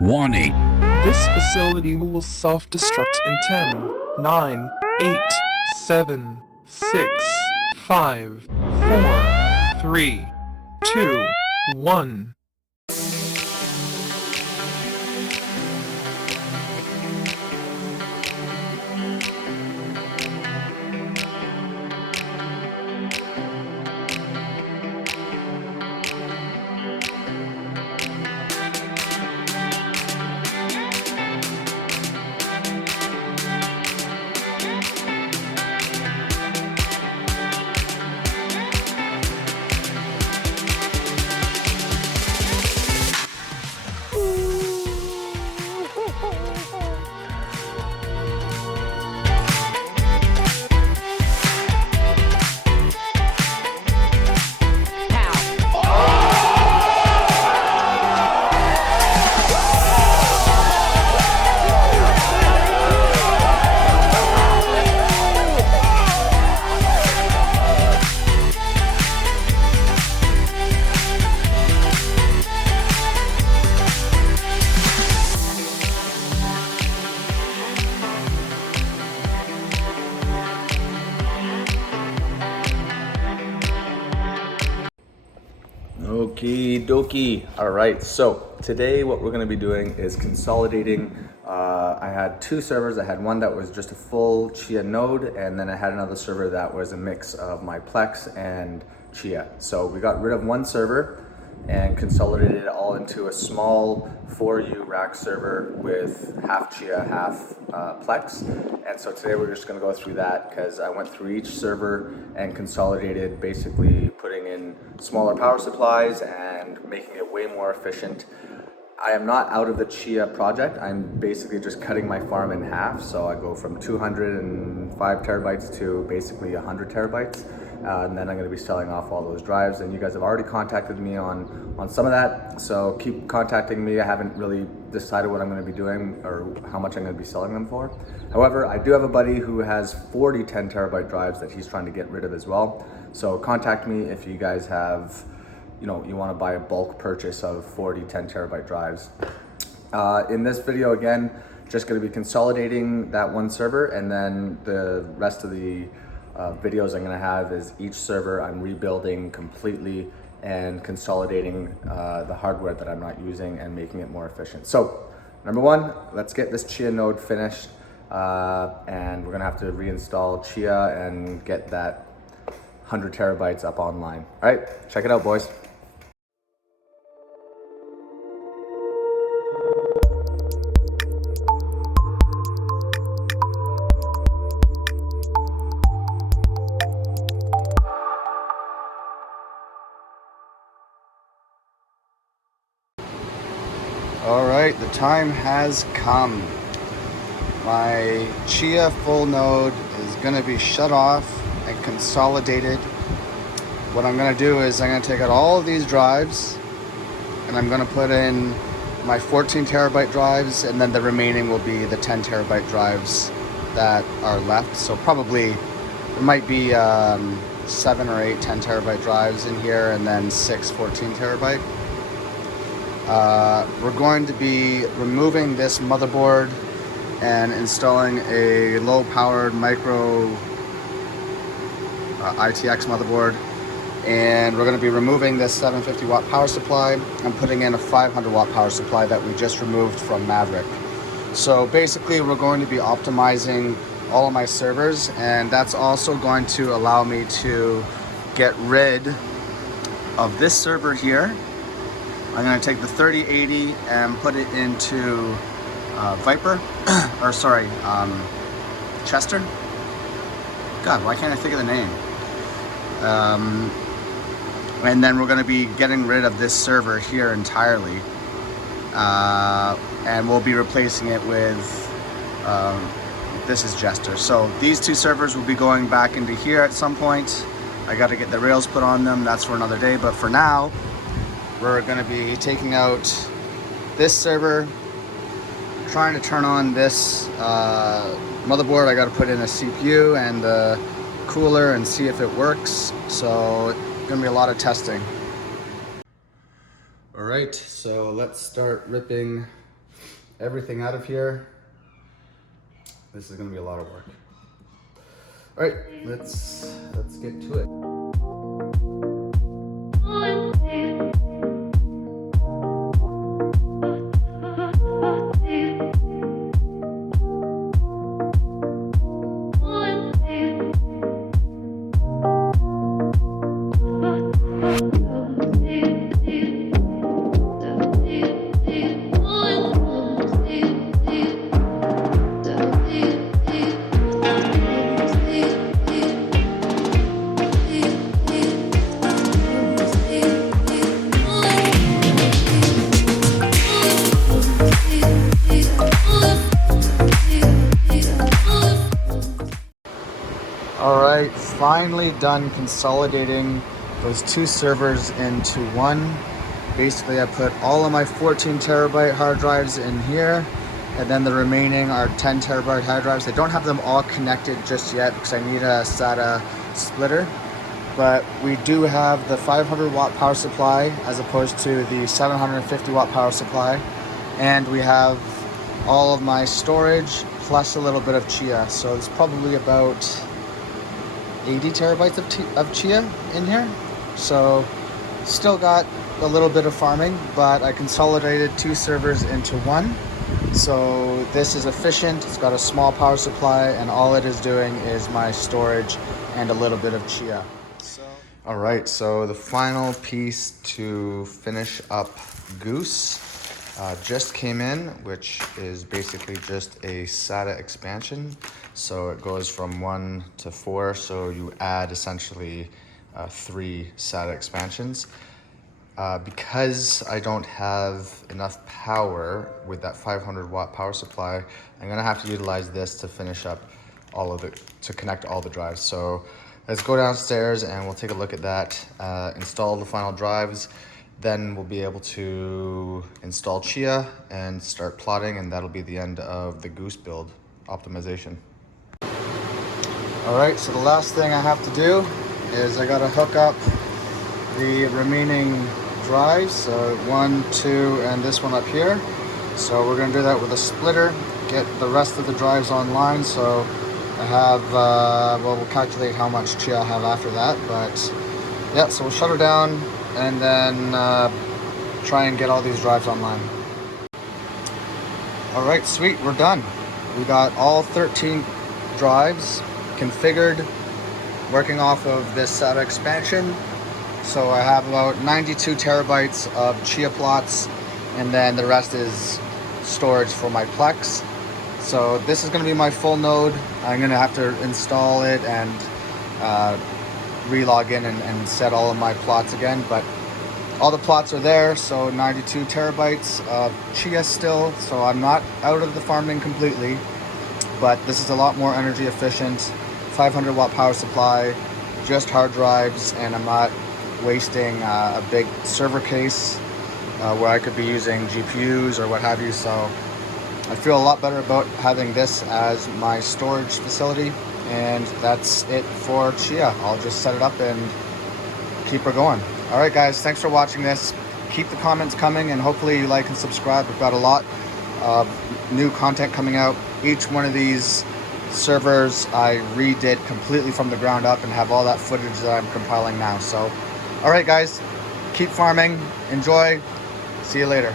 Warning. This facility will self-destruct in 10, 9, 8, 7, 6, 5, 4, 3, 2, 1. Okie dokie. All right, so today what we're going to be doing is consolidating. I had two servers. I had one that was just a full Chia node, and then I had another server that was a mix of my plex and Chia. So we got rid of one server and consolidated it all into a small 4U rack server with half Chia, half plex. And so today we're just going to go through that because I went through each server and consolidated, basically putting in smaller power supplies and making it way more efficient. I am not out of the Chia project. I'm basically just cutting my farm in half. So I go from 205 terabytes to basically 100 terabytes. And then I'm going to be selling off all those drives. And you guys have already contacted me on some of that. So keep contacting me. I haven't really decided what I'm going to be doing or how much I'm going to be selling them for. However, I do have a buddy who has 40 10 terabyte drives that he's trying to get rid of as well. So contact me if you guys have, you want to buy a bulk purchase of 40 10 terabyte drives. In this video, again, just going to be consolidating that one server, and then the rest of the videos I'm going to have is each server I'm rebuilding completely and consolidating the hardware that I'm not using and making it more efficient. So number one, let's get this Chia node finished, and we're going to have to reinstall Chia and get that 100 terabytes up online. All right, check it out, boys. All right, the time has come. My Chia full node is gonna be shut off and consolidated. What I'm gonna do is I'm gonna take out all of these drives and I'm gonna put in my 14 terabyte drives, and then the remaining will be the 10 terabyte drives that are left. So probably there might be 7 or 8 10 terabyte drives in here, and then 6 14 terabyte. We're going to be removing this motherboard and installing a low-powered micro ITX motherboard, and we're going to be removing this 750 watt power supply and putting in a 500 watt power supply that we just removed from Maverick. So basically we're going to be optimizing all of my servers, and that's also going to allow me to get rid of this server here. I'm going to take the 3080 and put it into Viper, or sorry, Chester. God, why can't I think of the name? And then we're going to be getting rid of this server here entirely, and we'll be replacing it with, this is Jester. So these two servers will be going back into here at some point. I got to get the rails put on them. That's for another day, but for now, we're going to be taking out this server, trying to turn on this motherboard. I got to put in a CPU and a cooler and see if it works. So it's going to be a lot of testing. All right, so let's start ripping everything out of here. This is gonna be a lot of work. All right, let's get to it. All right, finally done consolidating those two servers into one. Basically, I put all of my 14 terabyte hard drives in here, and then the remaining are 10 terabyte hard drives. I don't have them all connected just yet because I need a SATA splitter, but we do have the 500 watt power supply as opposed to the 750 watt power supply, and we have all of my storage plus a little bit of Chia. So it's probably about 80 terabytes of Chia in here. So still got a little bit of farming, but I consolidated two servers into one. So this is efficient. It's got a small power supply, and all it is doing is my storage and a little bit of Chia. All right, so the final piece to finish up Goose just came in, which is basically just a SATA expansion. So it goes from 1 to 4, so you add essentially 3 SATA expansions. Because I don't have enough power with that 500 watt power supply, I'm gonna have to utilize this to finish up all of it, to connect all the drives. So let's go downstairs and we'll take a look at that, install the final drives, then we'll be able to install Chia and start plotting, and that'll be the end of the Goose build optimization. All right, so the last thing I have to do is I gotta hook up the remaining drives, so 1, 2, and this one up here. So we're gonna do that with a splitter, get the rest of the drives online. So I have, well, we'll calculate how much Chia I have after that, but yeah, so we'll shut her down and then try and get all these drives online. All right, sweet, we're done. We got all 13 drives configured, working off of this SATA expansion. So I have about 92 terabytes of Chia plots, and then the rest is storage for my plex. So this is going to be my full node. I'm going to have to install it and re-log in and set all of my plots again, but all the plots are there. So 92 terabytes of Chia still, so I'm not out of the farming completely, but this is a lot more energy efficient. 500 watt power supply, just hard drives, and I'm not wasting a big server case where I could be using GPUs or what have you. So I feel a lot better about having this as my storage facility, and that's it for Chia. I'll just set it up and keep her going. All right, guys, thanks for watching this. Keep the comments coming, and hopefully you like and subscribe. We've got a lot of new content coming out. Each one of these servers I redid completely from the ground up and have all that footage that I'm compiling now. So all right, guys, keep farming, enjoy, see you later.